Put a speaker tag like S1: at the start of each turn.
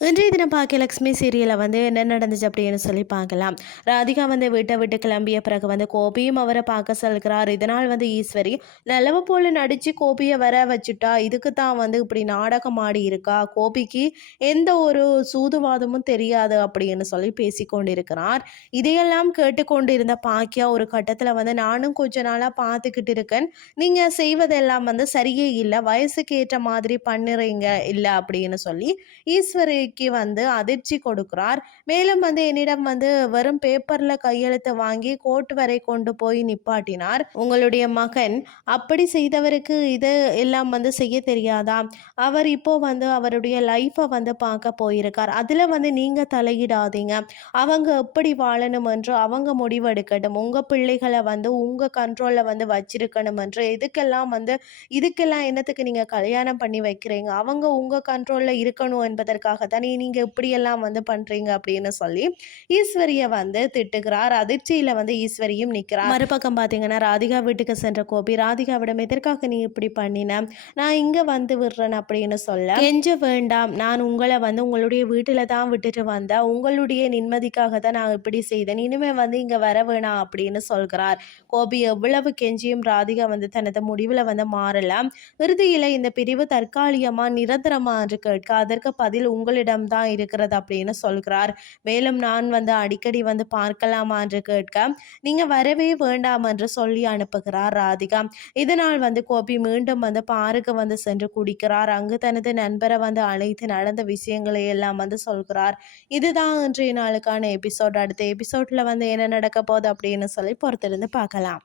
S1: இன்றைய தினம் பாக்கியலட்சுமி சீரியலில் வந்து என்ன நடந்துச்சு அப்படின்னு சொல்லி பார்க்கலாம். ராதிகா வந்து வீட்டை விட்டு கிளம்பிய பிறகு வந்து கோபியும் அவரை பார்க்க செல்கிறார். இதனால் வந்து ஈஸ்வரி நிலவு போல நடித்து கோபியை வர வச்சுட்டா இதுக்கு தான் வந்து இப்படி நாடகம் ஆடி இருக்கா? கோபிக்கு எந்த ஒரு சூதுவாதமும் தெரியாது அப்படின்னு சொல்லி பேசிக்கொண்டிருக்கிறார். இதையெல்லாம் கேட்டுக்கொண்டு இருந்த பாக்கியா ஒரு கட்டத்தில் வந்து நானும் கொஞ்ச நாளாக பார்த்துக்கிட்டு இருக்கேன். நீங்கள் செய்வதெல்லாம் வந்து சரியே இல்லை. வயசுக்கு ஏற்ற மாதிரி பண்ணுறீங்க இல்லை அப்படின்னு சொல்லி ஈஸ்வரி ஈஸ்வரிக்கு வந்து அதிர்ச்சி கொடுக்கிறார். மேலும் வந்து என்னிடம் வந்து வெறும் பேப்பர்ல கையெழுத்து வாங்கி கோர்ட் வரை கொண்டு போய் நிப்பாட்டினார். உங்களுடைய மகன் அப்படி செய்தவருக்கு இது எல்லாம் வந்து செய்ய தெரியாதா? அவர் இப்போ வந்து அவருடைய லைஃப்பை வந்து பார்க்க போயிருக்கார். அதில் வந்து நீங்கள் தலையிடாதீங்க. அவங்க எப்படி வாழணும் என்று அவங்க முடிவெடுக்கட்டும். உங்கள் பிள்ளைகளை வந்து உங்கள் கண்ட்ரோலில் வந்து வச்சிருக்கணும் என்று இதுக்கெல்லாம் வந்து இதுக்கெல்லாம் என்னத்துக்கு நீங்கள் கல்யாணம் பண்ணி வைக்கிறீங்க? அவங்க உங்கள் கண்ட்ரோலில் இருக்கணும் என்பதற்காக தான் நீங்கள் இப்படியெல்லாம் வந்து பண்ணுறீங்க அப்படின்னு சொல்லி ஈஸ்வரியை வந்து திட்டுகிறார். அதிர்ச்சியில் வந்து ஈஸ்வரியும் நிற்கிறார். மறுபக்கம் பார்த்தீங்கன்னா ராதிகா வீட்டுக்கு சென்ற கோபி ராதிகாவிடம் எதற்காக நீ இப்படி பண்ணின? நான் இங்கே வந்து விடுறேன் அப்படின்னு சொல்ல கெஞ்ச வேண்டாம். நான் உங்களை வந்து உங்களுடைய வீட்டில் தான் விட்டுட்டு வந்தேன். உங்களுடைய நிம்மதிக்காக தான் நான் இப்படி செய்தேன். இனிமே வந்து இங்கே வர வேணாம் அப்படின்னு சொல்கிறார். கோபி எவ்வளவு கெஞ்சியும் ராதிகா வந்து தனது முடிவில் வந்து மாறலாம் இறுதியில் இந்த பிரிவு தற்காலிகமாக நிரந்தரமா என்று கேட்க அதற்கு பதில் உங்களிடம் தான் இருக்கிறது அப்படின்னு சொல்கிறார். மேலும் நான் வந்து அடிக்கடி வந்து பார்க்கலாமா என்று கேட்க நீங்கள் வரவே வேண்டாம் என்று சொல்லி அனுப்புகிறார் ராதிகா. இதனால் வந்து கோபி மீண்டும் வந்து பாருக்கு வந்து சென்று குடிக்கிறார். அங்கு தனது நண்பரை வந்து அழைத்து நடந்த விஷயங்களை எல்லாம் வந்து சொல்கிறார். இதுதான் இன்றைய நாளுக்கான எபிசோட். அடுத்த எபிசோட்ல வந்து என்ன நடக்க போகுது அப்படின்னு சொல்லி பொறுத்திருந்து பார்க்கலாம்.